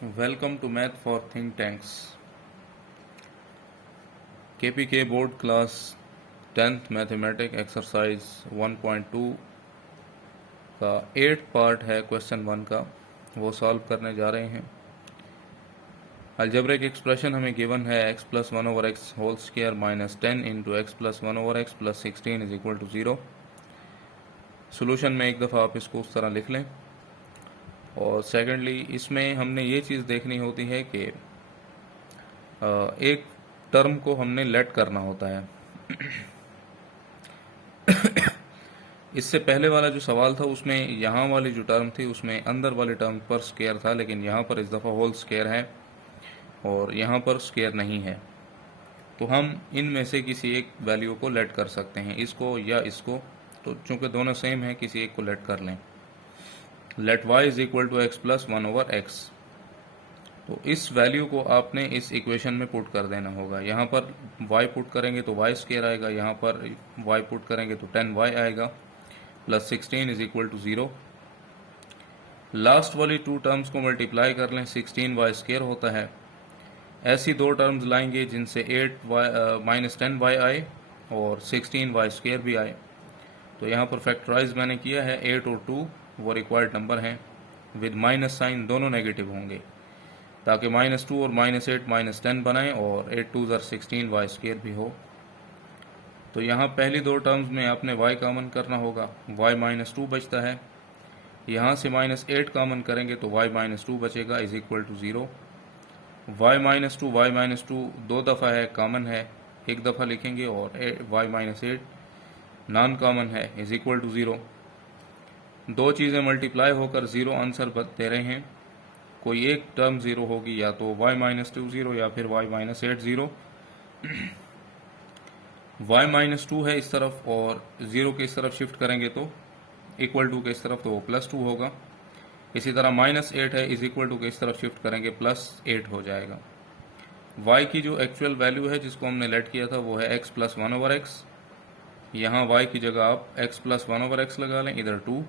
Welcome to Math for Think Tanks. KPK Board Class 10th Mathematics Exercise 1.2 का 8th part है question 1 का, वो solve करने जा रहे हैं। अलजेब्रिक एक्सप्रेशन हमें गिवन है x plus 1 over x whole square minus 10 into x plus 1 over x plus 16 is equal to 0। Solution में एक दफ़ा आप इसको उस तरह लिख लें। और सेकेंडली इसमें हमने ये चीज़ देखनी होती है कि एक टर्म को हमने लेट करना होता है। इससे पहले वाला जो सवाल था उसमें यहाँ वाली जो टर्म थी उसमें अंदर वाले टर्म पर स्क्वायर था, लेकिन यहाँ पर इस दफ़ा होल स्क्वायर है और यहाँ पर स्क्वायर नहीं है। तो हम इनमें से किसी एक वैल्यू को लेट कर सकते हैं, इसको या इसको। तो चूंकि दोनों सेम है, किसी एक को लेट कर लें। Let y is equal to x plus 1 over x. तो इस वैल्यू को आपने इस इक्वेशन में पुट कर देना होगा। यहाँ पर y पुट करेंगे तो y स्क्वायर आएगा, यहाँ पर y पुट करेंगे तो 10y आएगा, plus 16 is equal to 0। Last वाली टू टर्म्स को मल्टीप्लाई कर लें, 16y स्क्वायर होता है। ऐसी दो टर्म्स लाएंगे जिनसे 8y माइनस 10y आए और 16y स्क्वायर भी आए। तो यहाँ पर फैक्टराइज मैंने किया है, 8 और 2 वो रिक्वायर्ड नंबर हैं, विद माइनस साइन दोनों नेगेटिव होंगे, ताकि -2 और -8 -10 बनाएं और 8 2 16 y स्क्वायर भी हो। तो यहाँ पहली दो टर्म्स में आपने y कॉमन करना होगा, y -2 बचता है। यहाँ से -8 कॉमन करेंगे तो y -2 बचेगा, इज इक्वल टू 0। y -2 दो दफ़ा है, कॉमन है, एक दफ़ा लिखेंगे, और y -8 नॉन कॉमन है, इज इक्वल टू 0। दो चीज़ें मल्टीप्लाई होकर 0 आंसर दे रहे हैं। कोई एक टर्म 0 होगी, या तो y -2 0 या फिर y -8 0। y -2 है इस तरफ और 0 के इस तरफ शिफ्ट करेंगे तो इक्वल टू के इस तरफ, तो वो +2 होगा। इसी तरह -8 है, इज इक्वल टू के इस तरफ शिफ्ट करेंगे +8 हो जाएगा। y की जो एक्चुअल वैल्यू है जिसको हमने लेट किया था वो है x प्लस 1 ओवर एक्स। यहाँ y की जगह आप x प्लस 1 ओवर एक्स लगा लें, इधर 2,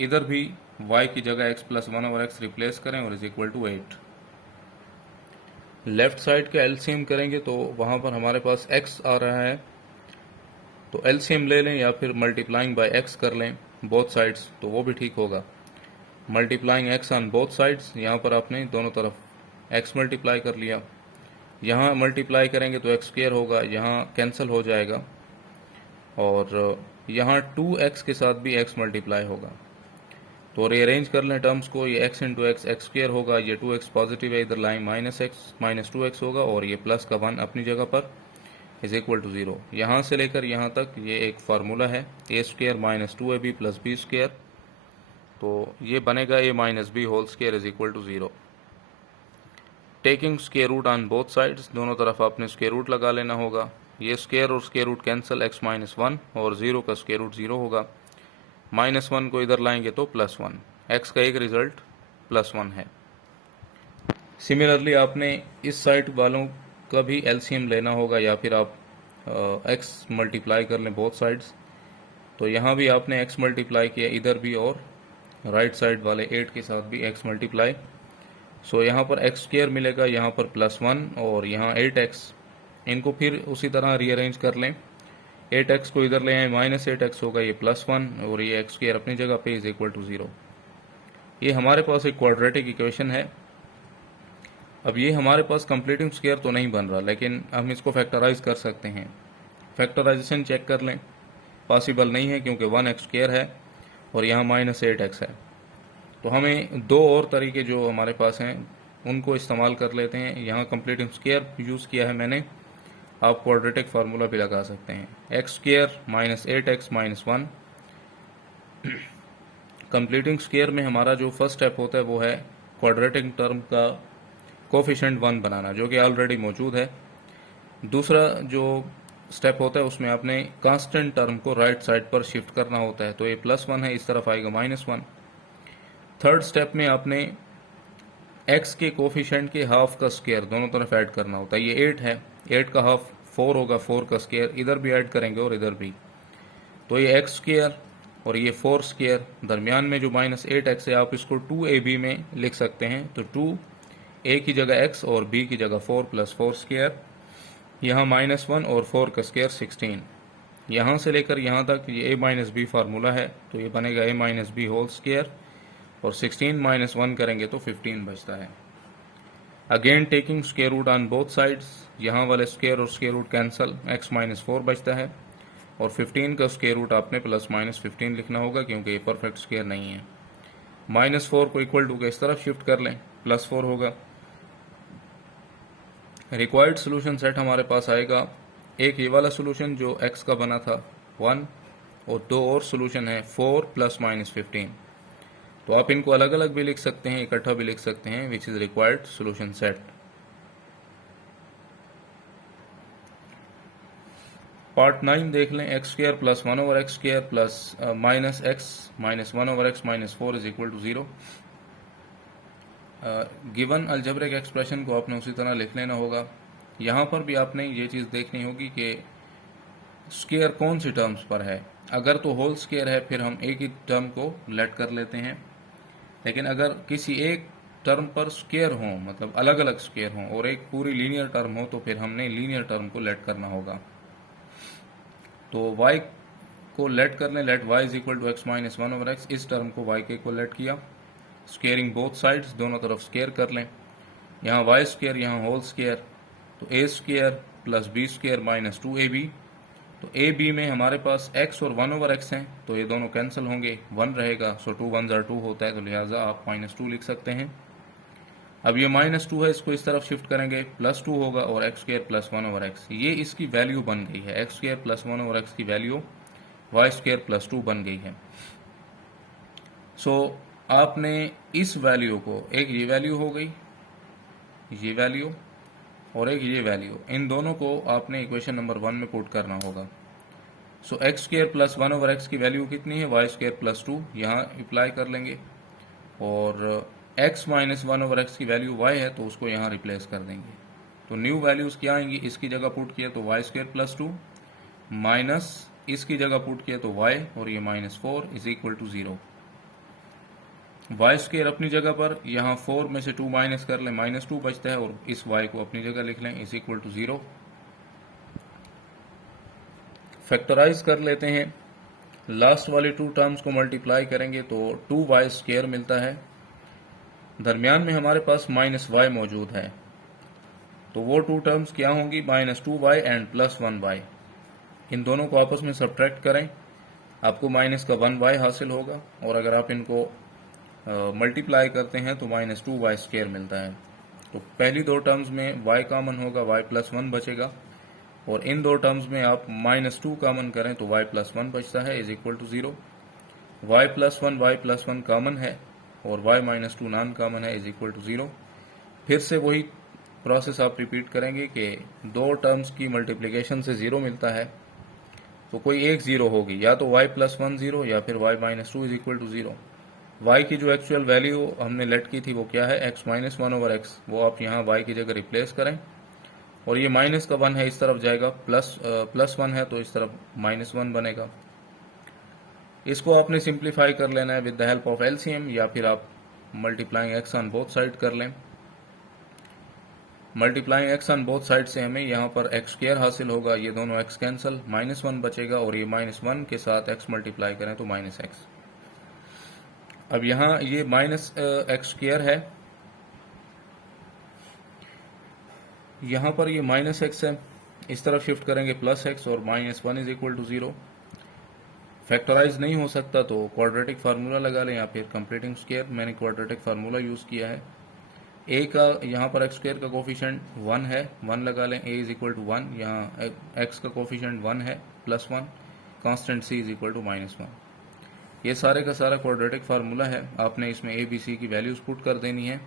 इधर भी y की जगह x plus 1 over x replace करें और is equal to 8। Left side का एलसीएम करेंगे तो वहाँ पर हमारे पास x आ रहा है, तो एलसीएम ले लें या फिर मल्टीप्लाइंग बाय x कर लें बोथ साइड्स, तो वो भी ठीक होगा। Multiplying x on both sides, यहाँ पर आपने दोनों तरफ x मल्टीप्लाई कर लिया। यहाँ मल्टीप्लाई करेंगे तो x स्क्वायर होगा, यहाँ कैंसिल हो जाएगा, और यहाँ 2x के साथ भी x मल्टीप्लाई होगा। तो रीअरेंज कर लें टर्म्स को, ये x into x x square होगा, ये 2x पॉजिटिव है, इधर लाइन -2x होगा, और ये प्लस का 1 अपनी जगह पर, इज इक्वल टू 0। यहाँ से लेकर यहाँ तक ये एक फार्मूला है, a square minus 2ab plus b square. तो ये बनेगा a minus b whole square is equal to 0। Taking square root on both sides, दोनों तरफ आपने स्क्वायर रूट लगा लेना होगा। ये स्क्वायर और स्क्वायर रूट कैंसिल, x -1 और 0 का स्क्वायर रूट 0 होगा। -1 को इधर लाएंगे तो +1, x का एक रिजल्ट +1 है। सिमिलरली आपने इस साइड वालों का भी एलसीएम लेना होगा, या फिर आप x मल्टीप्लाई कर लें बोथ साइड्स। तो यहाँ भी आपने x मल्टीप्लाई किया इधर भी, और राइट साइड वाले 8 के साथ भी x मल्टीप्लाई। सो यहाँ पर x स्क्वायर मिलेगा, यहाँ पर +1 और यहाँ 8x। इनको फिर उसी तरह रीअरेंज कर लें, 8x को इधर ले आए, -8x होगा, ये +1 और ये x स्क्वायर अपनी जगह पे इज इक्वल टू 0। ये हमारे पास एक क्वाड्रेटिक इक्वेशन है। अब ये हमारे पास कंप्लीटिंग स्क्वायर तो नहीं बन रहा, लेकिन हम इसको फैक्टराइज कर सकते हैं। फैक्टराइजेशन चेक कर लें, पॉसिबल नहीं है क्योंकि 1x स्क्वायर है और यहाँ -8x है। तो हमें दो और तरीके जो हमारे पास हैं उनको इस्तेमाल कर लेते हैं। यहाँ कंप्लीटिंग स्क्वायर यूज़ किया है मैंने, आप क्वाड्रेटिक फार्मूला भी लगा सकते हैं, x square -8x -1। Completing square में हमारा जो फर्स्ट स्टेप होता है वो है क्वाड्रेटिक टर्म का कोफिशिएंट 1 बनाना, जो कि ऑलरेडी मौजूद है। दूसरा जो स्टेप होता है उसमें आपने कांस्टेंट टर्म को राइट साइड पर शिफ्ट करना होता है, तो ये +1 है, इस तरफ आएगा -1। थर्ड स्टेप में आपने x के कोफिशिएंट के हाफ का स्क्वायर दोनों तरफ ऐड करना होता है। ये 8 है, 8 का हाफ 4 होगा, 4 का स्क्वायर इधर भी ऐड करेंगे और इधर भी, तो ये x स्क्वायर और ये 4 स्क्वायर, दरमियान में जो -8x है आप इसको 2ab में लिख सकते हैं। तो 2 a की जगह x और b की जगह 4 प्लस 4 स्क्वायर, यहाँ -1 और 4 का स्क्वायर 16। यहाँ से लेकर यहाँ तक ये a माइनस बी फार्मूला है, तो ये बनेगा a minus b whole square, और 16 माइनस 1 करेंगे तो 15 बचता है। Again taking square root on both sides, यहाँ वाले स्क्वायर और square root cancel, x minus 4 बचता है, और 15 का स्क्वायर रूट आपने प्लस माइनस 15 लिखना होगा क्योंकि ये परफेक्ट स्क्वायर नहीं है। -4 को इक्वल टू के इस तरफ शिफ्ट कर लें, +4 होगा। रिक्वायर्ड सोल्यूशन सेट हमारे पास आएगा, एक ये वाला सोल्यूशन जो x का बना था 1, और दो और सोल्यूशन है 4 प्लस माइनस 15। तो आप इनको अलग अलग भी लिख सकते हैं, इकट्ठा भी लिख सकते हैं, which is required solution set. Part 9 देख लें, x square plus 1 over x square plus minus x minus 1 over x minus 4 is equal to 0। Given algebraic expression को आपने उसी तरह लिख लेना होगा। यहाँ पर भी आपने ये चीज़ देखनी होगी कि स्क्वायर कौन सी टर्म्स पर है। अगर तो होल स्क्वायर है फिर हम एक ही टर्म को लेट कर लेते हैं, लेकिन अगर किसी एक टर्म पर स्क्वायर हो, मतलब अलग अलग स्क्वायर हो, और एक पूरी लीनियर टर्म हो, तो फिर हमने लीनियर टर्म को लेट करना होगा। तो y को लेट कर लें, let y is equal to x minus 1 over x, इस टर्म को y के इक्वल लेट किया, स्क्वेयरिंग बोथ साइड्स, दोनों तरफ स्क्वेयर कर लें, यहाँ y स्क्वेयर यहाँ होल स्क्वेयर, तो a square plus b square minus 2ab। तो ए बी में हमारे पास x और 1 ओवर x हैं, तो ये दोनों कैंसिल होंगे, 1 रहेगा, सो 2 1 ज़ा 2 होता है, तो लिहाजा आप -2 लिख सकते हैं। अब ये -2 है, इसको इस तरफ शिफ्ट करेंगे, +2 होगा, और x square plus 1 over x, ये इसकी वैल्यू बन गई है, x square plus 1 over x की वैल्यू वाई स्क्वायर प्लस 2 बन गई है। सो आपने इस वैल्यू को, एक ये वैल्यू हो गई, ये वैल्यू, और एक ये वैल्यू, इन दोनों को आपने इक्वेशन नंबर 1 में पुट करना होगा। So x square plus 1 over x की वैल्यू कितनी है, वाई स्क्वायर प्लस 2, यहाँ अप्लाई कर लेंगे, और x माइनस 1 ओवर एक्स की वैल्यू y है, तो उसको यहाँ रिप्लेस कर देंगे। तो न्यू वैल्यूज़ क्या आएंगी, इसकी जगह पुट किया तो वाई स्क्वायर प्लस 2, माइनस इसकी जगह पुट किया तो y, और ये -4 is equal to 0। Y square अपनी जगह पर, यहाँ 4 में से 2 माइनस कर लें, -2 बचता है, और इस y को अपनी जगह लिख लें, इज इक्वल टू 0। फैक्टराइज कर लेते हैं, लास्ट वाली 2 टर्म्स को मल्टीप्लाई करेंगे तो 2y स्क्वायर मिलता है, दरमियान में हमारे पास -y मौजूद है, तो वो 2 टर्म्स क्या होंगी, -2y एंड +1y। इन दोनों को आपस में सब्ट्रैक्ट करें, आपको माइनस का 1y हासिल होगा, और अगर आप इनको मल्टीप्लाई करते हैं तो -2y स्क्वायर मिलता है। तो पहली 2 टर्म्स में y कॉमन होगा, y प्लस 1 बचेगा, और इन 2 टर्म्स में आप -2 कॉमन करें तो y प्लस 1 बचता है, is equal to 0। y plus 1 common है, और y माइनस 2 नॉन कॉमन है, इज इक्वल टू 0। फिर से वही प्रोसेस आप रिपीट करेंगे कि 2 टर्म्स की मल्टीप्लिकेशन से 0 मिलता है, तो कोई एक 0 होगी, या तो y प्लस 1 0, या फिर y minus 2 is equal to 0। y की जो एक्चुअल वैल्यू हमने लेट की थी वो क्या है, x माइनस 1 ओवर एक्स, वो आप यहाँ y की जगह रिप्लेस करें, और ये माइनस का 1 है, इस तरफ जाएगा, प्लस 1 है, तो इस तरफ -1 बनेगा। इसको आपने सिंप्लीफाई कर लेना है with the help of LCM, या फिर आप multiplying x on both side कर लें। Multiplying x on both side से हमें यहाँ पर एक्स स्क्वायर हासिल होगा, ये दोनों एक्स कैंसिल, -1 बचेगा, और ये -1 के साथ एक्स मल्टीप्लाई करें तो -x। अब यहाँ ये -x स्क्वायर है, यहाँ पर ये -x है, इस तरफ शिफ्ट करेंगे +x, और -1 इज इक्वल टू 0। फैक्टराइज नहीं हो सकता तो क्वाड्रेटिक फार्मूला लगा लें, या फिर कंप्लीटिंग स्क्वायर, मैंने क्वाड्रेटिक फार्मूला यूज़ किया है। a का यहाँ पर x स्क्वायर का कोफिशिएंट 1 है, 1 लगा लें, a इज इक्वल टू 1, यहाँ x का कोफिशिएंट 1 है, +1, constant c is equal to -1। ये सारे का सारा क्वाड्रेटिक फार्मूला है, आपने इसमें a b c की वैल्यूज पुट कर देनी है।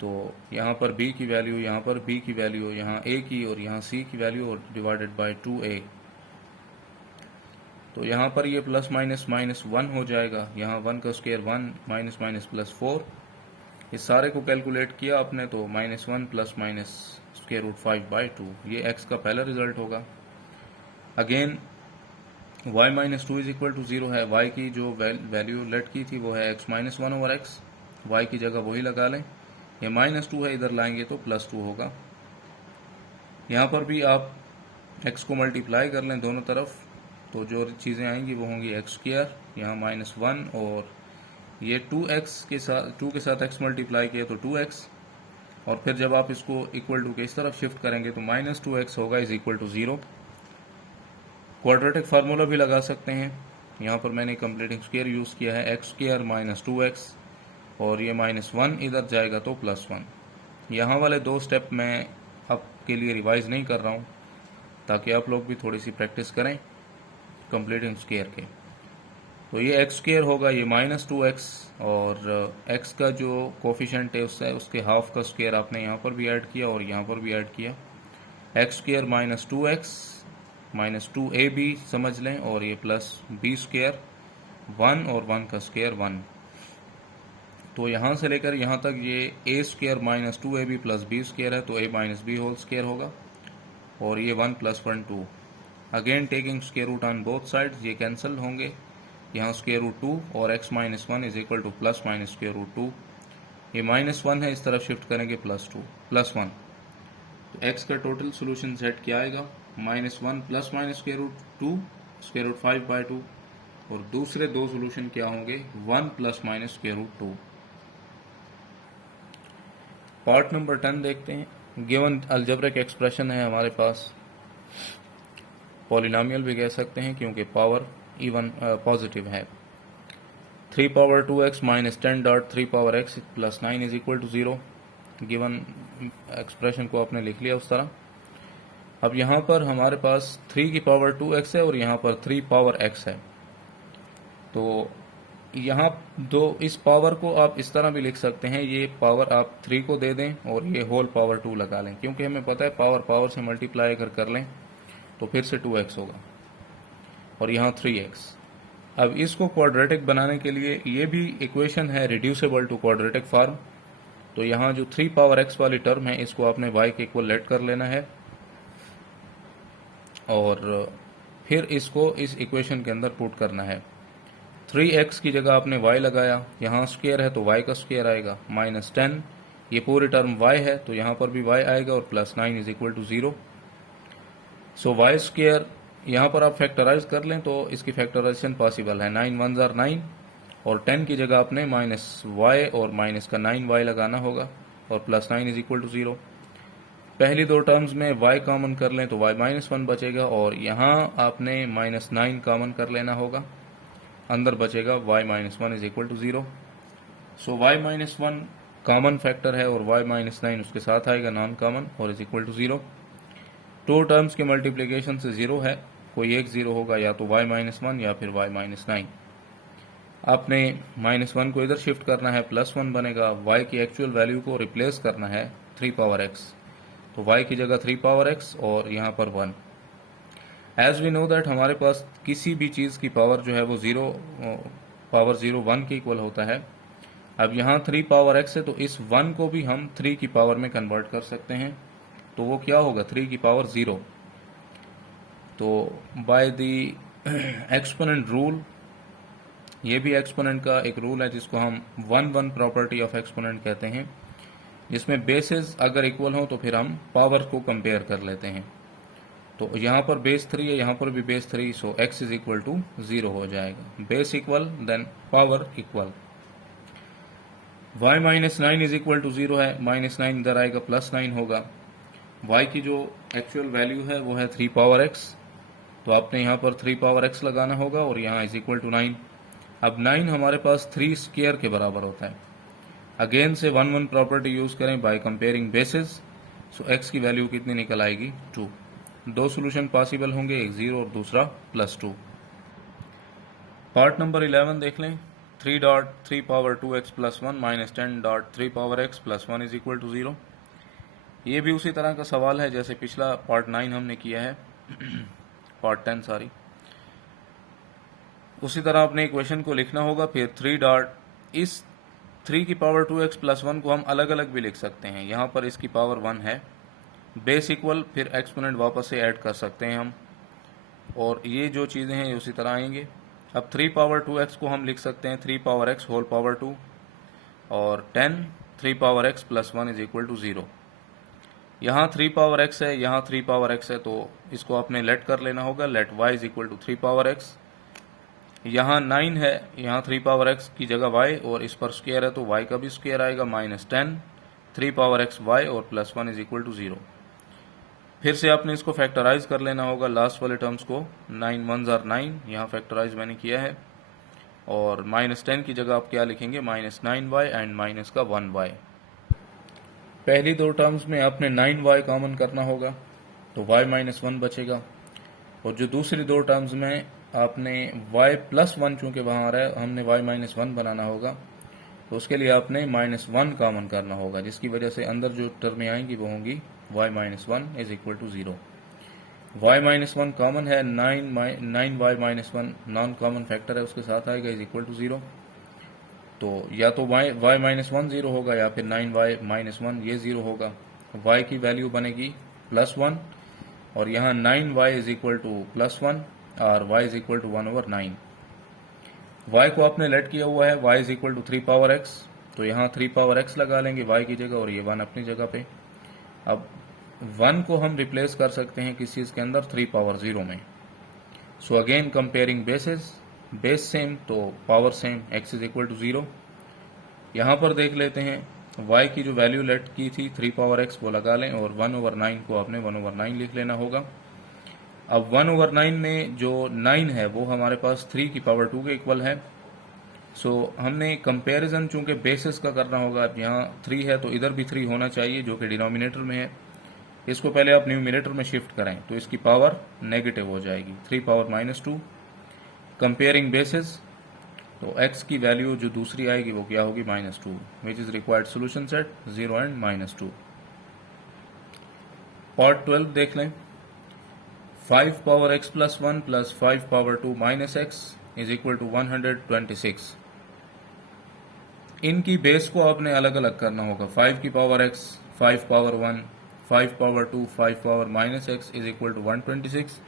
तो यहाँ पर b की वैल्यू, यहाँ पर b की वैल्यू, यहाँ a की, और यहाँ c की वैल्यू, और डिवाइडेड बाय 2a। तो यहाँ पर ये प्लस माइनस -1 हो जाएगा, यहाँ 1 का स्क्वायर 1, माइनस माइनस प्लस 4, इस सारे को कैलकुलेट किया आपने तो -1 प्लस माइनस स्क्वायर रूट 5/2, ये x का पहला रिजल्ट होगा। Again y minus 2 is equal to 0 है, y की जो वैल्यू लेट की थी वो है x minus 1 over x, y की जगह वही लगा लें, ये -2 है, इधर लाएंगे तो +2 होगा। यहाँ पर भी आप x को मल्टीप्लाई कर लें दोनों तरफ, तो जो चीज़ें आएंगी वो होंगी x², यहाँ -1, और ये 2x के साथ 2 के साथ x मल्टीप्लाई किया तो 2x, और फिर जब आप इसको इक्वल टू के इस तरफ शिफ्ट करेंगे तो -2x होगा is equal to 0। Quadratic formula भी लगा सकते हैं। यहाँ पर मैंने कंप्लीटिंग स्क्वायर यूज़ किया है, x² - 2x, और ये -1 इधर जाएगा तो +1। यहाँ वाले 2 स्टेप मैं आपके लिए रिवाइज नहीं कर रहा हूँ, ताकि आप लोग भी थोड़ी सी प्रैक्टिस करें कंप्लीटिंग स्क्वायर के। तो ये x² होगा, ये -2x, और x का जो कोफिशिएंट है उसके हाफ का स्क्वायर आपने यहाँ पर भी ऐड किया और यहाँ पर भी ऐड किया। x² - 2x -2ab समझ लें, और ये प्लस b², 1 और 1 का स्क्वायर 1। तो यहाँ से लेकर यहाँ तक ये a² - 2ab + b² है, तो a - b होल स्क्वायर होगा, और ये 1 + 1 2। Again taking square root on both sides, ये कैंसिल होंगे, यहाँ स्क्वायर रूट 2 और x - 1 is equal to ± square root 2। ये -1 है, इस तरफ शिफ्ट करेंगे +2 +1, तो x का टोटल सोल्यूशन सेट क्या आएगा, -1 ± स्क्वायर रूट 2 स्क्वायर रूट 5/2, और दूसरे 2 सोल्यूशन क्या होंगे, 1 ± स्क्वायर रूट 2। पार्ट नंबर 10 देखते हैं। गिवन अलजेब्रिक एक्सप्रेशन है हमारे पास, पॉलिनोमियल भी कह सकते हैं क्योंकि पावर इवन पॉजिटिव है। 3^2x - 10.3^x + 9 is equal to 0। Given expression को आपने लिख लिया उस तरह। अब यहाँ पर हमारे पास 3^2x है और यहाँ पर 3^x है, तो यहाँ इस पावर को आप इस तरह भी लिख सकते हैं, ये पावर आप 3 को दे दें और ये होल पावर 2 लगा लें, क्योंकि हमें पता है पावर से मल्टीप्लाई अगर कर लें तो फिर से 2x होगा, और यहाँ 3x। अब इसको क्वाड्रेटिक बनाने के लिए ये भी इक्वेशन है रिड्यूसेबल टू क्वाड्रेटिक फॉर्म, तो यहाँ जो 3^x वाली टर्म है इसको आपने y के इक्वल लेट कर लेना है, और फिर इसको इस इक्वेशन के अंदर पुट करना है। 3x की जगह आपने y लगाया, यहाँ स्क्वायर है तो y का स्क्वायर आएगा, -10, ये पूरी टर्म y है तो यहाँ पर भी y आएगा, और +9 is equal to 0। So y², यहाँ पर आप फैक्टराइज कर लें तो इसकी फैक्टराइजेशन पॉसिबल है, 9 1s are 9, और 10 की जगह आपने -y और माइनस का 9y लगाना होगा, और +9 इज इक्वल टू 0। पहली 2 टर्म्स में y कॉमन कर लें तो y -1 बचेगा, और यहाँ आपने -9 कॉमन कर लेना होगा, अंदर बचेगा y -1 is equal to 0। So y -1 common factor है और y -9 उसके साथ आएगा नॉन कॉमन, और इज इक्वल टू 0। 2 टर्म्स के मल्टीप्लिकेशन से 0 है, कोई एक 0 होगा, या तो y -1 या फिर y -9। आपने -1 को इधर शिफ्ट करना है, +1 बनेगा, y की एक्चुअल वैल्यू को रिप्लेस करना है 3^x, तो y की जगह 3^x और यहाँ पर 1। एज वी नो दैट हमारे पास किसी भी चीज़ की पावर जो है वो 0 1 के इक्वल होता है। अब यहाँ 3^x है तो इस 1 को भी हम 3 की पावर में कन्वर्ट कर सकते हैं, तो वो क्या होगा, 3 की पावर 0। तो बाय द एक्सपोनेंट रूल, ये भी एक्सपोनेंट का एक रूल है जिसको हम 1 प्रॉपर्टी ऑफ एक्सपोनेंट कहते हैं, जिसमें बेसेस अगर इक्वल हो तो फिर हम पावर को कंपेयर कर लेते हैं। तो यहाँ पर बेस 3 है, यहाँ पर भी base 3, so x is equal to 0 हो जाएगा। Base equal then power equal. y -9 is equal to 0 है, -9 इधर आएगा, +9 होगा। y की जो एक्चुअल वैल्यू है वो है 3^x, तो आपने यहाँ पर 3^x लगाना होगा, और यहाँ इज इक्वल टू 9। अब 9 हमारे पास 3² के बराबर होता है। अगेन से 1 प्रॉपर्टी यूज करें by comparing basis, so x की वैल्यू कितनी निकल आएगी, 2। 2 सोल्यूशन पॉसिबल होंगे, एक 0 और दूसरा +2। पार्ट नंबर 11 देख लें। 3.3^2x + 1 - 10.3^x + 1 is equal to 0। ये भी उसी तरह का सवाल है जैसे पिछला पार्ट 9 हमने किया है पार्ट 10 सॉरी। उसी तरह अपने इक्वेशन को लिखना होगा, फिर इस 3^2x + 1 को हम अलग अलग भी लिख सकते हैं। यहाँ पर इसकी पावर 1 है, बेस इक्वल, फिर एक्सपोनेंट वापस से ऐड कर सकते हैं हम, और ये जो चीज़ें हैं उसी तरह आएंगे। अब 3^2x को हम लिख सकते हैं 3^x होल पावर 2, और 10 3 power x plus 1 is equal to 0। यहाँ 3 पावर x है, यहाँ 3 पावर x है, तो इसको आपने लेट कर लेना होगा। Let y is equal to 3 power x। यहाँ 9 है, यहाँ 3 पावर x की जगह y, और इस पर स्क्वायर है तो y का भी स्क्वायर आएगा, -10 3 पावर x y और प्लस 1 इज इक्वल टू 0। फिर से आपने इसको फैक्टराइज कर लेना होगा लास्ट वाले टर्म्स को। 9 1s आर 9, यहाँ फैक्टराइज मैंने किया है, और -10 की जगह आप क्या लिखेंगे, -9y एंड माइनस का 1y। पहली दो टर्म्स में आपने 9y कॉमन करना होगा तो y -1 बचेगा, और जो दूसरी दो टर्म्स में आपने y प्लस 1 चूँकि वहाँ आ रहा है, हमने y -1 बनाना होगा, तो उसके लिए आपने -1 कॉमन करना होगा, जिसकी वजह से अंदर जो टर्में आएंगी वो होंगी y -1 is equal to 0। y -1 common है, 9y -1 नॉन कॉमन फैक्टर है, उसके साथ आएगा, इज इक्वल टू 0। तो या तो y -1 0 होगा, या फिर 9y -1 ये 0 होगा। y की वैल्यू बनेगी +1, और यहाँ 9y इज इक्वल टू +1 और y is equal to 1/9। y को आपने लेट किया हुआ है, y is equal to 3 power x, तो यहाँ 3 पावर x लगा लेंगे y की जगह, और ये 1 अपनी जगह पे। अब 1 को हम रिप्लेस कर सकते हैं किस चीज़ के अंदर, 3 पावर 0 में। So again comparing basis, base same तो power same, x is equal to 0। यहाँ पर देख लेते हैं y की जो वैल्यू लेट की थी 3 पावर x वो लगा लें, और 1/9 को आपने 1/9 लिख लेना होगा। अब 1/9 में जो 9 है वो हमारे पास 3 की पावर 2 के इक्वल है। सो हमने कंपैरिजन चूंकि बेसिस का करना होगा, यहाँ 3 है तो इधर भी 3 होना चाहिए जो कि डिनोमिनेटर में है। इसको पहले आप न्यूमिनेटर में शिफ्ट करें तो इसकी पावर नेगेटिव हो जाएगी, 3 पावर -2। कंपेयरिंग बेसिस, तो x की वैल्यू जो दूसरी आएगी वो क्या होगी, -2, which is required solution set 0 and -2। Part 12 देख लें। 5 power x plus 1 plus 5 power 2 minus x is equal to 126। इनकी बेस को आपने अलग अलग करना होगा। 5 की power x, 5 power 1, 5 power 2, 5 power -x is equal to 126।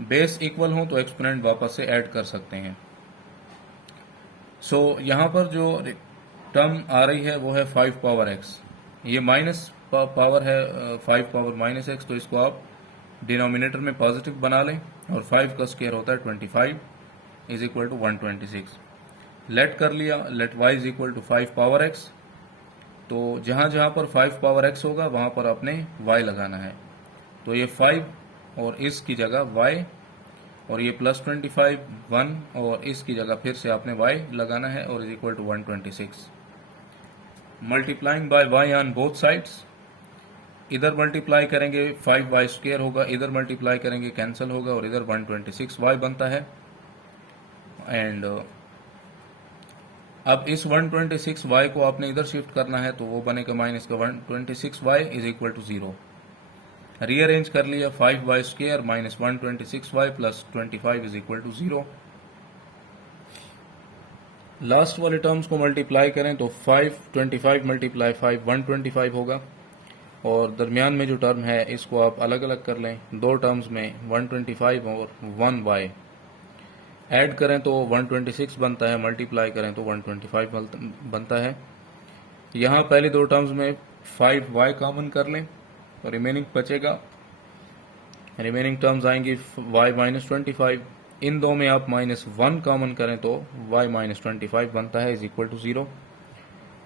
Base equal हो तो एक्सपोनेंट वापस से ऐड कर सकते हैं। सो यहाँ पर जो टर्म आ रही है वो है 5 पावर x, ये माइनस पावर है 5 पावर -x, तो इसको आप डिनोमिनेटर में पॉजिटिव बना लें, और 5 का स्क्वायर होता है 25 इज इक्वल टू 126। लेट कर लिया, let y is equal to 5 power x, तो जहाँ जहाँ पर 5 पावर x होगा वहाँ पर आपने y लगाना है। तो ये 5 और इसकी जगह y, और ये +25 1, और इसकी जगह फिर से आपने y लगाना है, और is equal to 126। Multiplying by y on both sides, इधर मल्टीप्लाई करेंगे 5y² होगा, इधर मल्टीप्लाई करेंगे कैंसिल होगा, और इधर 126y बनता है। एंड अब इस 126y को आपने इधर शिफ्ट करना है, तो वो बनेगा माइनस का 126y is equal to 0। Rearrange कर लिया, 5y² minus 126y plus 25 is equal to 0। Last वाले टर्म्स को मल्टीप्लाई करें तो 525 मल्टीप्लाई 5 125 होगा, और दरमियान में जो टर्म है इसको आप अलग अलग कर लें। दो टर्म्स में 125 और 1y ऐड करें तो 126 बनता है, मल्टीप्लाई करें तो 125 बनता है। यहाँ पहले दो टर्म्स में 5y कॉमन कर लें तो रिमेनिंग बचेगा, रिमेनिंग टर्म्स आएंगी y -25। इन दो में आप -1 कॉमन करें तो y -25 बनता है, is equal to 0।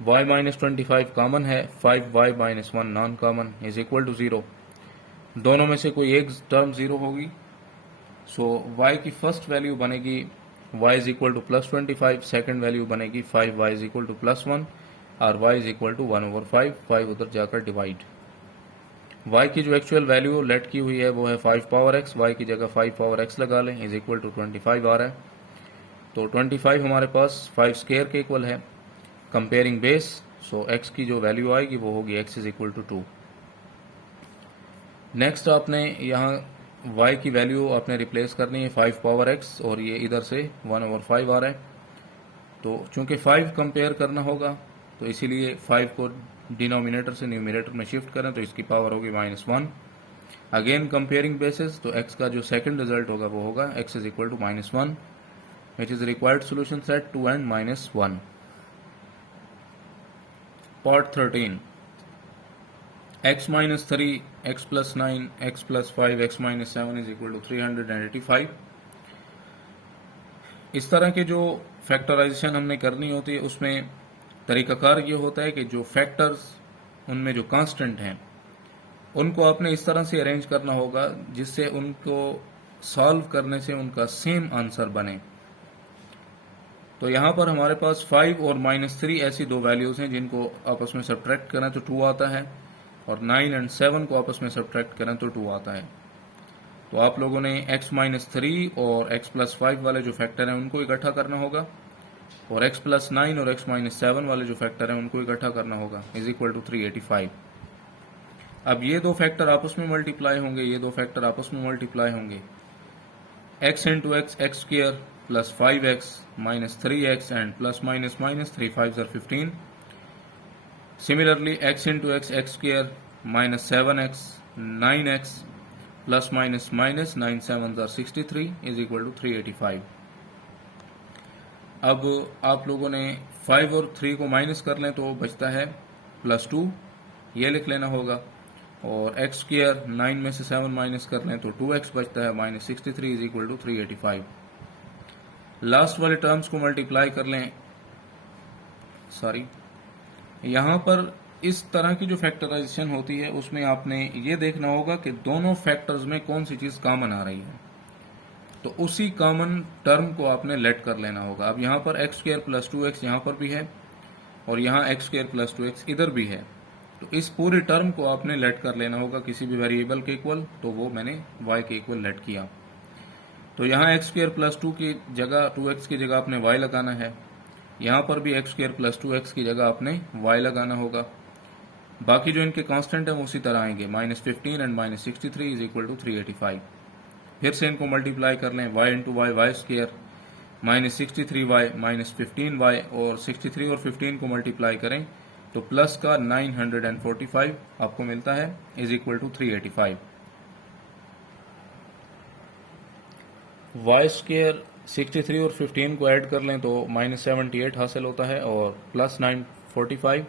y -25 common है, 5y -1 non common, is equal to 0। दोनों में से कोई एक टर्म 0 होगी। सो y की फर्स्ट वैल्यू बनेगी y is equal to +25, second value बनेगी 5y इज इक्वल टू +1, और y इज इक्वल टू 1/5, 5 उधर जाकर डिवाइड। y की जो एक्चुअल वैल्यू लेट की हुई है वो है 5 पावर x, y की जगह 5 पावर x लगा लें, इज इक्वल टू 25 आ रहा है। तो 25 हमारे पास 5² के इक्वल है। कंपेयरिंग बेस, सो x की जो वैल्यू आएगी वो होगी x is equal to 2। Next आपने यहाँ y की वैल्यू आपने रिप्लेस करनी है 5 पावर x, और ये इधर से 1/5 आ रहा है। तो चूंकि 5 कंपेयर करना होगा तो इसीलिए 5 को डिनोमिनेटर से न्यूमिनेटर में शिफ्ट करें तो इसकी पावर होगी -1। अगेन कंपेयरिंग बेसिस, तो x का जो सेकंड रिजल्ट होगा वो होगा x is equal to -1, which is required solution set 2 and -1। Part 13, x minus 3, x plus 9, x plus 5, x minus 7 is equal to 385। इस तरह के जो फैक्टराइजेशन हमने करनी होती है उसमें तरीकाकार ये होता है कि जो फैक्टर्स उनमें जो कांस्टेंट हैं उनको आपने इस तरह से अरेंज करना होगा जिससे उनको सॉल्व करने से उनका सेम आंसर बने। तो यहाँ पर हमारे पास 5 और -3 ऐसी दो वैल्यूज हैं जिनको आपस में सब्ट्रैक्ट करें तो 2 आता है, और 9 और 7 को आपस में सब्ट्रैक्ट करें तो 2 आता है। तो आप लोगों ने x-3 और x प्लस 5 वाले जो फैक्टर हैं उनको इकट्ठा करना होगा, और x प्लस 9 और x-7 वाले जो फैक्टर हैं उनको इकट्ठा करना होगा, इज इक्वल टू 385। अब ये दो फैक्टर आपस में मल्टीप्लाई होंगे, ये दो फैक्टर आपस में मल्टीप्लाई होंगे, x into x x square plus 5x minus 3x and plus minus minus 3 5 are 15। Similarly x into x x square minus 7x 9x plus minus minus 9 7 are 63 is equal to 385। अब आप लोगों ने 5 और 3 को minus कर लें तो बचता है +2, ये लिख लेना होगा, और x स्क्र 9 में से 7 माइनस कर लें तो 2x बचता है minus 63 is equal to 385। Last वाले टर्म्स को मल्टीप्लाई कर लें, यहाँ पर इस तरह की जो फैक्टराइजेशन होती है उसमें आपने ये देखना होगा कि दोनों फैक्टर्स में कौन सी चीज कॉमन आ रही है, तो उसी कॉमन टर्म को आपने लेट कर लेना होगा। अब यहाँ पर x स्क्र प्लस 2x यहाँ पर भी है और यहाँ x स्क्र प्लस 2x इधर भी है, तो इस पूरे टर्म को आपने लेट कर लेना होगा किसी भी वेरिएबल के इक्वल, तो वो मैंने y के इक्वल लेट किया। तो यहाँ x स्क्र प्लस 2 की जगह 2x की जगह आपने y लगाना है, यहाँ पर भी x स्क्र प्लस 2x की जगह आपने y लगाना होगा। बाकी जो इनके कांस्टेंट है वो उसी तरह आएंगे, -15 एंड -63 इज इक्वल टू 385। फिर से इनको मल्टीप्लाई कर लें, y into y y square -63y -15y, और 63 और 15 को मल्टीप्लाई करें तो प्लस का 945 आपको मिलता है is equal to 385। y square 63 और 15 को ऐड कर लें तो -78 हासिल होता है, और प्लस 945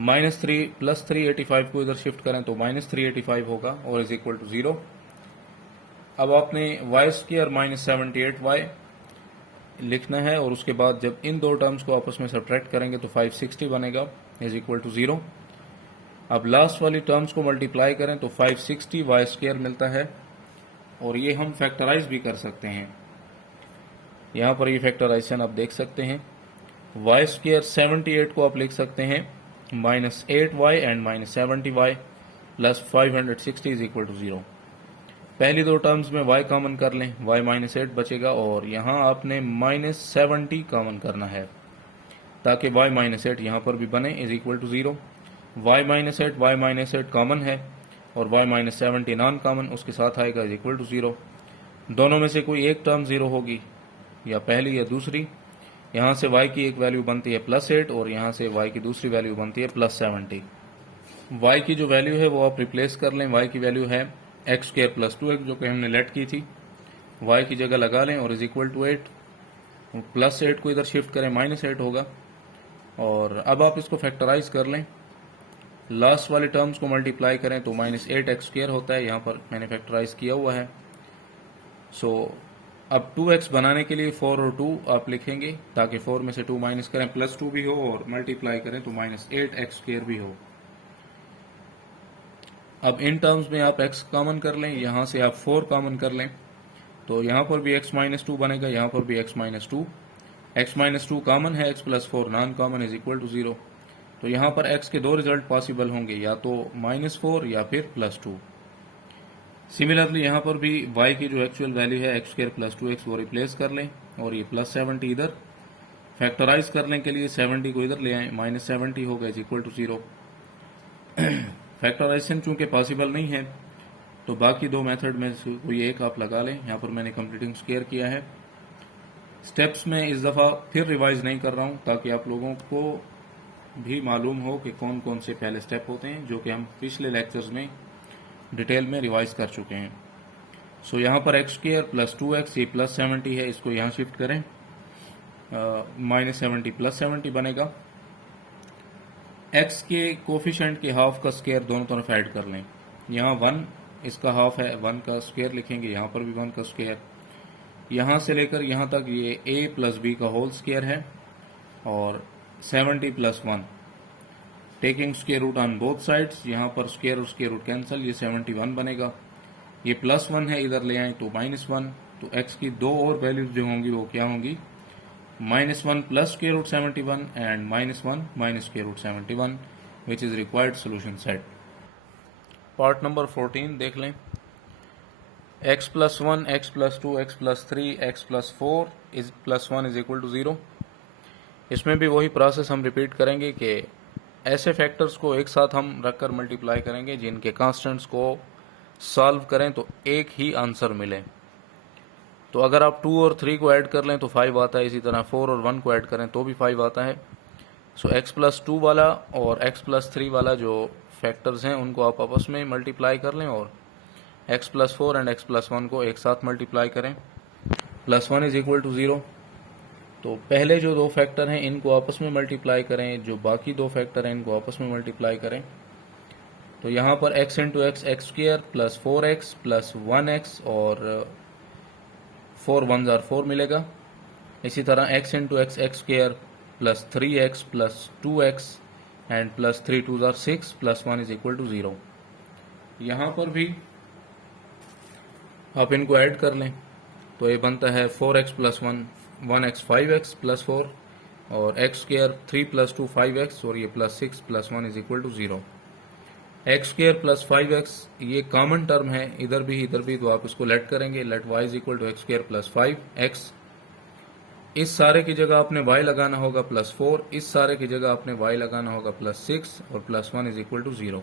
-3 प्लस 385 को इधर शिफ्ट करें तो -385 होगा और इज इक्वल टू 0। अब आपने y स्क्र -78y लिखना है, और उसके बाद जब इन दो टर्म्स को आपस में सब्ट्रैक्ट करेंगे तो 560 बनेगा इज इक्वल टू 0। अब लास्ट वाली टर्म्स को मल्टीप्लाई करें तो 560 y स्क्र मिलता है, और ये हम फैक्टराइज भी कर सकते हैं। यहाँ पर ये फैक्टराइजेशन आप देख सकते हैं, y स्क्र 78 को आप लिख सकते हैं -8y and -70y plus 560 is equal to 0। पहली दो टर्म्स में y कॉमन कर लें, y -8 बचेगा, और यहाँ आपने -70 कॉमन करना है ताकि y -8 यहाँ पर भी बने is equal to 0। y -8 common है और y -70 नॉन कॉमन, उसके साथ आएगा इज इक्वल टू 0। दोनों में से कोई एक टर्म 0 होगी, या पहली या दूसरी। यहाँ से y की एक वैल्यू बनती है +8 और यहाँ से y की दूसरी वैल्यू बनती है +70। y की जो वैल्यू है वो आप रिप्लेस कर लें, y की वैल्यू है x स्क्र प्लस 2x जो कि हमने लेट की थी, y की जगह लगा लें और इज इक्वल टू 8, +8 को इधर शिफ्ट करें -8 होगा, और अब आप इसको फैक्टराइज कर लें, लास्ट वाले टर्म्स को मल्टीप्लाई करें तो -8x स्क्र होता है, यहाँ पर मैंने फैक्टराइज किया हुआ है। सो अब 2x बनाने के लिए 4 और 2 आप लिखेंगे ताकि 4 में से 2 माइनस करें +2 भी हो, और मल्टीप्लाई करें तो -8x स्क्र भी हो। अब इन टर्म्स में आप x कॉमन कर लें, यहाँ से आप 4 कॉमन कर लें, तो यहाँ पर भी x-2 बनेगा, यहाँ पर भी x-2। x-2 कॉमन है, x plus 4 non common is equal to 0। तो यहाँ पर x के दो रिजल्ट पॉसिबल होंगे, या तो -4 या फिर +2। सिमिलरली यहाँ पर भी y की जो एक्चुअल वैल्यू है x स्क्र प्लस 2x वो रिप्लेस कर लें, और ये +70 इधर फैक्टराइज करने के लिए 70 को इधर ले आएं, -70 होगा इज इक्वल टू 0। फैक्टराइजेशन चूंकि पॉसिबल नहीं है तो बाकी दो मेथड में से कोई एक आप लगा लें। यहाँ पर मैंने कंप्लीटिंग स्क्वायर किया है। स्टेप्स में इस दफ़ा फिर रिवाइज नहीं कर रहा हूँ ताकि आप लोगों को भी मालूम हो कि कौन कौन से पहले स्टेप होते हैं, जो कि हम पिछले लेक्चर्स में डिटेल में रिवाइज कर चुके हैं। सो यहाँ पर x स्क्वायर प्लस 2x, ये +70 है, इसको यहाँ शिफ्ट करें, -70 +70 बनेगा। एक्स के कोफिशेंट के हाफ का स्क्वायर दोनों तरफ ऐड कर लें। यहाँ 1 इसका हाफ है, 1 का स्क्वायर लिखेंगे, यहाँ पर भी 1 का स्क्वायर। यहाँ से लेकर यहाँ तक ये a प्लस बी का होल स्क्वायर है और 70 plus 1 taking square root on both sides. यहाँ पर स्क्वायर और स्क्वायर रूट कैंसिल, ये 71 बनेगा। ये प्लस 1 है, इधर ले आए तो -1। तो x की दो और वैल्यूज जो होंगी वो क्या होंगी, -1 plus square root 71 and -1 minus square root 71 which is required solution set. Part number 14 देख लें। x plus 1, x plus 2, x plus 3, x plus 4 is plus 1 is equal to 0। इसमें भी वही प्रोसेस हम रिपीट करेंगे कि ऐसे फैक्टर्स को एक साथ हम रखकर मल्टीप्लाई करेंगे जिनके कांस्टेंट्स को सॉल्व करें तो एक ही आंसर मिले। तो अगर आप 2 और 3 को ऐड कर लें तो 5 आता है, इसी तरह 4 और 1 को ऐड करें तो भी 5 आता है। सो x प्लस 2 वाला और x प्लस 3 वाला जो फैक्टर्स हैं उनको आप आपस में मल्टीप्लाई कर लें और x plus 4 and x plus 1 को एक साथ मल्टीप्लाई करें। Plus 1 is equal to 0। तो पहले जो दो फैक्टर हैं इनको आपस में मल्टीप्लाई करें, जो बाकी दो फैक्टर हैं इनको आपस में मल्टीप्लाई करें। तो यहाँ पर x into x x square plus 4x plus 1x और 4 1 जार 4 मिलेगा। इसी तरह x into x x square plus 3x plus 2x and plus 3 2 जार 6 प्लस 1 इज इक्वल टू 0। यहाँ पर भी आप इनको ऐड कर लें तो ये बनता है 4x plus 1 1x 5x plus 4 और x स्क्र 3 प्लस 2 5x और ये plus 6 plus 1 is equal to 0। x स्क्र प्लस 5x ये कॉमन टर्म है इधर भी, तो आप इसको लेट करेंगे, let y is equal to x square plus 5x। इस सारे की जगह आपने y लगाना होगा प्लस 4, इस सारे की जगह आपने y लगाना होगा प्लस 6 और plus 1 is equal to 0।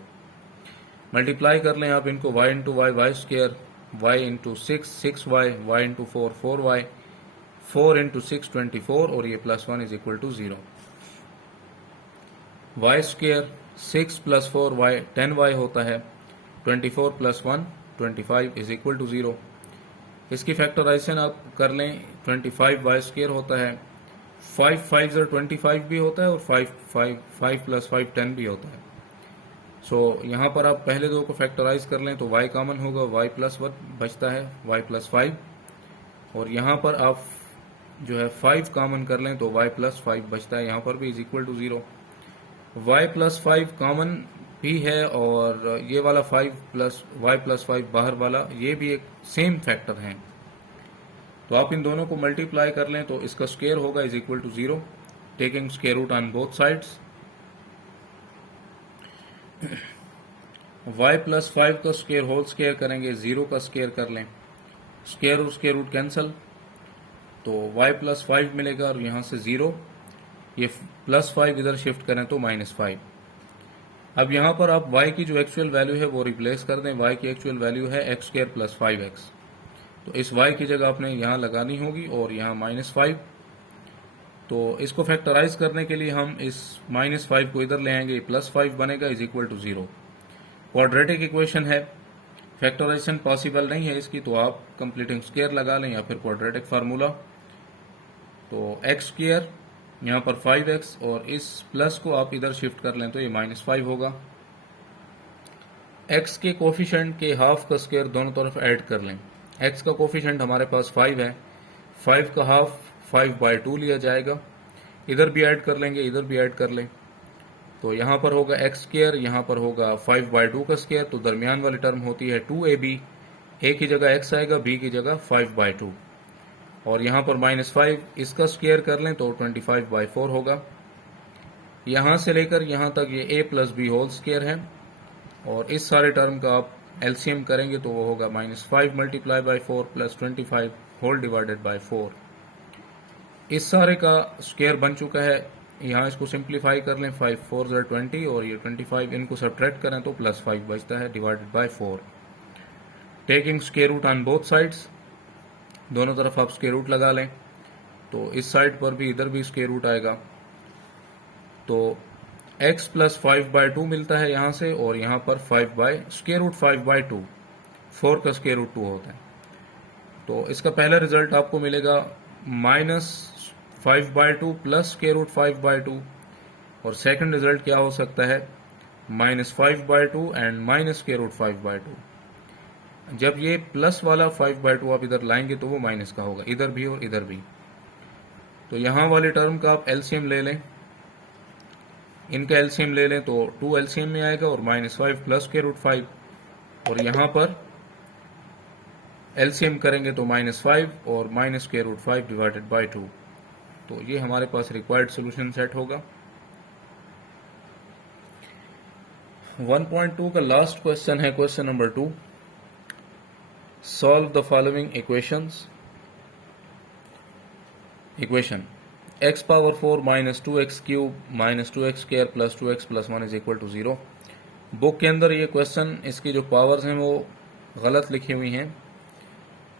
Multiply कर लें आप इनको, y into y y square, y into 6 6y, y into 4 4y, 4 into 6 24 और ये plus 1 is equal to 0। y square 6 plus 4y 10y होता है, 24 प्लस 1 25 इज इक्वल टू 0। इसकी फैक्टराइजेशन आप कर लें, 25y स्क्र होता है, 5 5 25 भी होता है और 5 प्लस 5 10 भी होता है। सो यहाँ पर आप पहले दो को फैक्टराइज कर लें तो y कॉमन होगा, y प्लस 1 बचता है, y प्लस 5 और यहाँ पर आप जो है 5 कॉमन कर लें तो y प्लस 5 बचता है, यहाँ पर भी is equal to 0। y plus 5 common भी है और ये वाला 5 प्लस y प्लस 5 बाहर वाला ये भी एक सेम फैक्टर है। तो आप इन दोनों को मल्टीप्लाई कर लें तो इसका स्क्वायर होगा is equal to 0 taking square root on both sides. y plus 5 का स्क्वायर होल स्क्वायर करेंगे, 0 का स्क्वायर कर लें, स्क्वायर और स्क्वायर रूट कैंसल तो y प्लस 5 मिलेगा और यहाँ से 0, ये प्लस 5 इधर शिफ्ट करें तो -5। अब यहाँ पर आप y की जो एक्चुअल वैल्यू है वो रिप्लेस कर दें, y की एक्चुअल वैल्यू है एक्स स्क्वायर प्लस 5x, तो इस y की जगह आपने यहाँ लगानी होगी और यहाँ -5। तो इसको फैक्टराइज करने के लिए हम इस -5 को इधर ले आएंगे, प्लस 5 बनेगा is equal to 0। Quadratic equation है, फैक्टराइजेशन पॉसिबल नहीं है इसकी, तो आप कंप्लीटिंग स्क्वायर लगा लें या फिर क्वाड्रेटिक फार्मूला। तो एक्स स्क्वायर यहाँ पर 5x और इस प्लस को आप इधर शिफ्ट कर लें तो ये -5 होगा। x के कोफिशिएंट के हाफ का स्क्वायर दोनों तरफ ऐड कर लें। x का कोफिशिएंट हमारे पास 5 है, 5 का हाफ 5/2 लिया जाएगा, इधर भी ऐड कर लेंगे, इधर भी ऐड कर लें तो यहाँ पर होगा एक्स स्क्वायर, यहाँ पर होगा 5/2 का स्क्वायर, तो दरमियान वाली टर्म होती है 2ab, a की जगह x आएगा, b की जगह 5/2 और यहाँ पर -5, इसका स्क्वायर कर लें तो 25/4 होगा। यहाँ से लेकर यहाँ तक ये a plus b whole square है और इस सारे टर्म का आप एलसीएम करेंगे तो वो होगा -5 multiply by 4 plus 25 whole divided by 4। इस सारे का स्क्वायर बन चुका है, यहाँ इसको सिंप्लीफाई कर लें, 5 4 20 और ये 25 इनको सब्ट्रैक्ट करें तो +5 बचता है divided by 4। Taking square root on both sides, दोनों तरफ आप स्क्वायर रूट लगा लें तो इस साइड पर भी इधर भी स्क्वायर रूट आएगा, तो x प्लस 5/2 मिलता है यहाँ से और यहाँ पर स्क्वायर रूट 5/2, 4 का स्क्वायर रूट 2 होता है। तो इसका पहला रिजल्ट आपको मिलेगा -5/2 प्लस स्क्वायर रूट 5/2 और सेकंड रिजल्ट क्या हो सकता है, -5/2 एंड -√5/2। जब ये प्लस वाला 5/2 आप इधर लाएंगे तो वो माइनस का होगा, इधर भी और इधर भी। तो यहाँ वाले टर्म का आप एलसीएम ले लें, इनका एलसीएम ले लें तो 2 एलसीएम में आएगा और -5 प्लस √5, और यहाँ पर एलसीएम करेंगे तो -5 और -√5 डिवाइडेड बाई 2। तो ये हमारे पास रिक्वायर्ड सोल्यूशन सेट होगा। 1.2 का लास्ट क्वेश्चन है question number 2। Solve the following equation x power 4 -2x cube -2x square plus 2x plus 1 is equal to 0। Book के अंदर ये क्वेश्चन, इसकी जो पावर्स हैं वो गलत लिखी हुई हैं,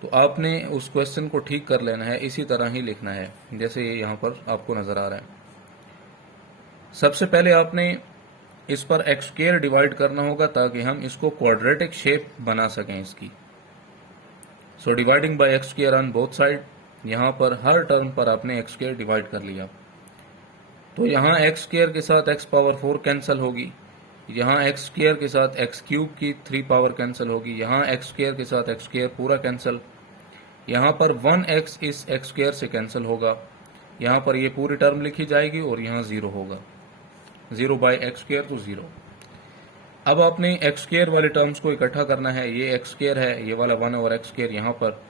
तो आपने उस क्वेश्चन को ठीक कर लेना है, इसी तरह ही लिखना है जैसे ये यहाँ पर आपको नजर आ रहा है। सबसे पहले आपने इस पर एक्स स्क्वायर डिवाइड करना होगा ताकि हम इसको क्वाड्रेटिक शेप बना सकें इसकी। So dividing by x square on both side, यहाँ पर हर टर्म पर आपने एक्स स्क्वायर डिवाइड कर लिया। तो यहाँ एक्स स्क्वायर के साथ एक्स पावर 4 कैंसिल होगी, यहाँ एक्स स्क्वायर के साथ एक्स क्यूब की 3 पावर कैंसिल होगी, यहाँ एक्स स्क्वायर के साथ एक्स स्क्वायर पूरा कैंसिल, यहाँ पर 1x इस एक्स स्क्वायर से कैंसिल होगा, यहाँ पर ये पूरी टर्म लिखी जाएगी और यहाँ 0 होगा, 0 बाई एक्स स्क्वायर तो 0। अब आपने एक्स स्क्वायर वाले टर्म्स को इकट्ठा करना है। ये एक्स स्क्वायर है, ये वाला 1 ओवर एक्स स्क्वायर, यहाँ पर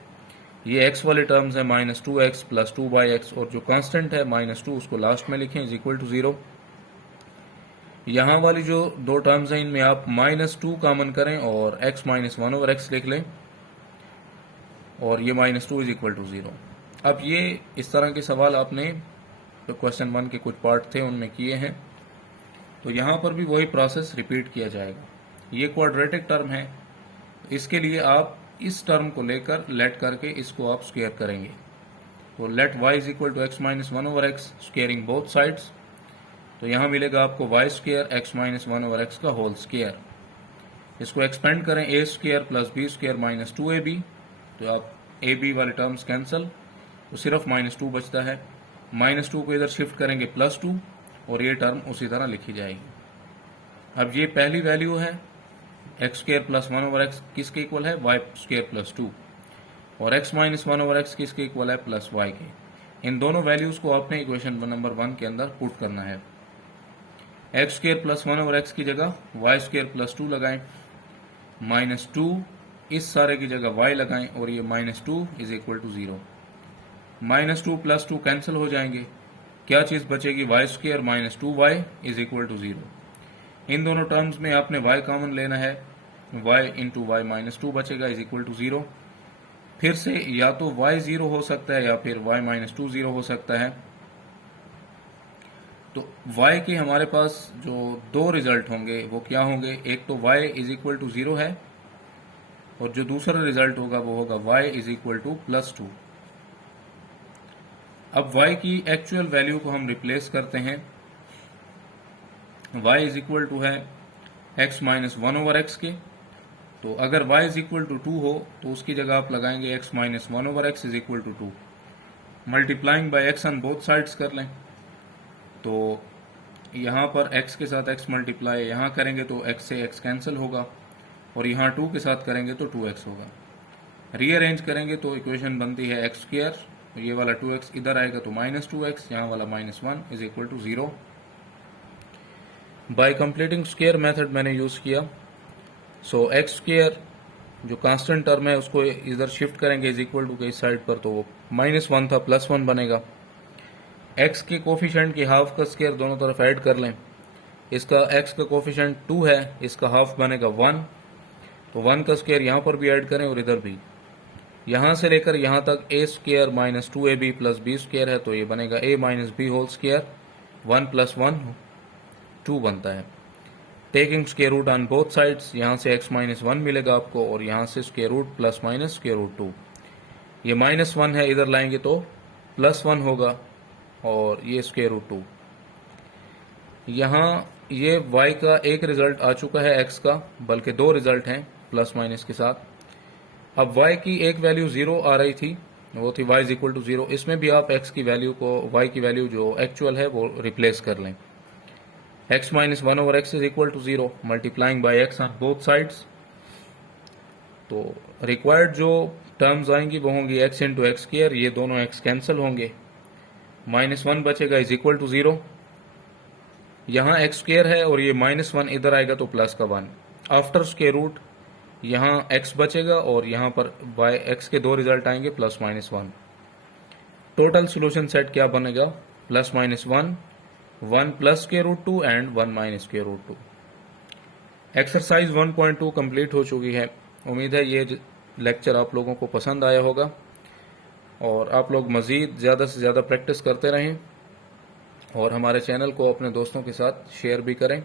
ये x वाले टर्म्स है -2x प्लस 2/x, और जो कांस्टेंट है -2 उसको लास्ट में लिखें इज इक्वल टू 0। यहाँ वाली जो दो टर्म्स हैं इनमें आप -2 कॉमन करें और x -1 ओवर x लिख लें, और ये -2 इज इक्वल टू 0। अब ये इस तरह के सवाल आपने तो क्वेश्चन 1 के कुछ पार्ट थे उनमें किए हैं, तो यहाँ पर भी वही प्रोसेस रिपीट किया जाएगा। ये क्वाड्रेटिक टर्म है, इसके लिए आप इस टर्म को लेकर लेट करके इसको आप स्क्वायर करेंगे। तो let y is equal to x -1 over x squaring both sides, तो यहाँ मिलेगा आपको y square x -1 over x का होल स्क्वायर। इसको एक्सपेंड करें a square plus b square -2ab, तो आप ab वाले टर्म्स कैंसिल, तो सिर्फ -2 बचता है। -2 को इधर शिफ्ट करेंगे +2 और ये टर्म उसी तरह लिखी जाएगी। अब ये पहली वैल्यू है x square plus 1 over x किसके इक्वल है, वाई स्क्वायर प्लस 2, और x -1 ओवर एक्स किसके इक्वल है, प्लस वाई के। इन दोनों वैल्यूज को आपने इक्वेशन नंबर 1 के अंदर पुट करना है। X square plus 1 over x की जगह वाई स्क्वायर प्लस 2 लगाएं, -2 इस सारे की जगह y लगाएं, और ये -2 is equal to 0। -2 plus 2 cancel हो जाएंगे, क्या चीज बचेगी, y square -2y is equal to 0। इन दोनों टर्म्स में आपने y कॉमन लेना है, y इंटू वाई -2 बचेगा इज इक्वल टू 0। फिर से या तो y 0 हो सकता है या फिर y -2 0 हो सकता है। तो y के हमारे पास जो दो रिजल्ट होंगे वो क्या होंगे, एक तो y इज इक्वल टू 0 है, और जो दूसरा रिजल्ट होगा वो होगा y इज इक्वल टू +2। अब y की एक्चुअल वैल्यू को हम रिप्लेस करते हैं। y इज इक्वल टू है x -1 ओवर x के, तो अगर y इज इक्वल टू 2 हो तो उसकी जगह आप लगाएंगे x -1 over x is equal to 2, multiplying by x on both sides कर लें। तो यहाँ पर x के साथ x मल्टीप्लाई यहाँ करेंगे तो x से x कैंसिल होगा, और यहाँ 2 के साथ करेंगे तो 2x होगा। रीअरेंज करेंगे तो इक्वेशन बनती है x स्क्वायर, ये वाला 2x इधर आएगा तो -2x, यहाँ वाला -1 is equal to 0। By completing square method मैंने यूज किया। सो एक्स स्क्वायर जो कांस्टेंट टर्म है उसको इधर शिफ्ट करेंगे इज इक्वल टू के इस साइड पर, तो वो -1 था +1 बनेगा। x के कोफिशिएंट की हाफ का स्क्वायर दोनों तरफ ऐड कर लें, इसका x का कोफिशिएंट 2 है, इसका हाफ बनेगा 1, तो 1 का स्क्वायर यहाँ पर भी ऐड करें और इधर भी, यहाँ से लेकर यहाँ तक a square -2ab plus b square है, तो ये बनेगा a - b होल स्क्वायर, 1 + 1 2 बनता है। Taking square root on both sides, यहाँ से x -1 मिलेगा आपको और यहाँ से square root plus minus square root 2, ये -1 है इधर लाएंगे तो +1 होगा और ये स्क्वायर रूट 2। यहाँ ये y का एक रिजल्ट आ चुका है x का, बल्कि दो रिजल्ट हैं प्लस माइनस के साथ। अब y की एक वैल्यू 0 आ रही थी, वो थी y इज इक्वल टू 0, इसमें भी आप x की वैल्यू को y की वैल्यू जो एक्चुअल है वो रिप्लेस कर लें। x minus 1 over x is equal to 0, multiplying by x on both sides. तो रिक्वायर्ड जो टर्म्स आएंगी वो होंगी x इंटू एक्स स्क्वायर, ये दोनों x कैंसिल होंगे, -1 बचेगा इज इक्वल टू 0. यहाँ एक्स स्क्वायर है और ये -1 इधर आएगा तो प्लस का 1. आफ्टर स्क्वायर रूट यहाँ x बचेगा और यहाँ पर बाय x के दो रिजल्ट आएंगे +-1. टोटल सोल्यूशन सेट क्या बनेगा, +-1, 1 plus square root 2 and 1 minus square root 2. Exercise 1.2 complete हो चुकी है. उम्मीद है ये लेक्चर आप लोगों को पसंद आया होगा और आप लोग मज़ीद ज़्यादा से ज़्यादा प्रैक्टिस करते रहें और हमारे चैनल को अपने दोस्तों के साथ शेयर भी करें.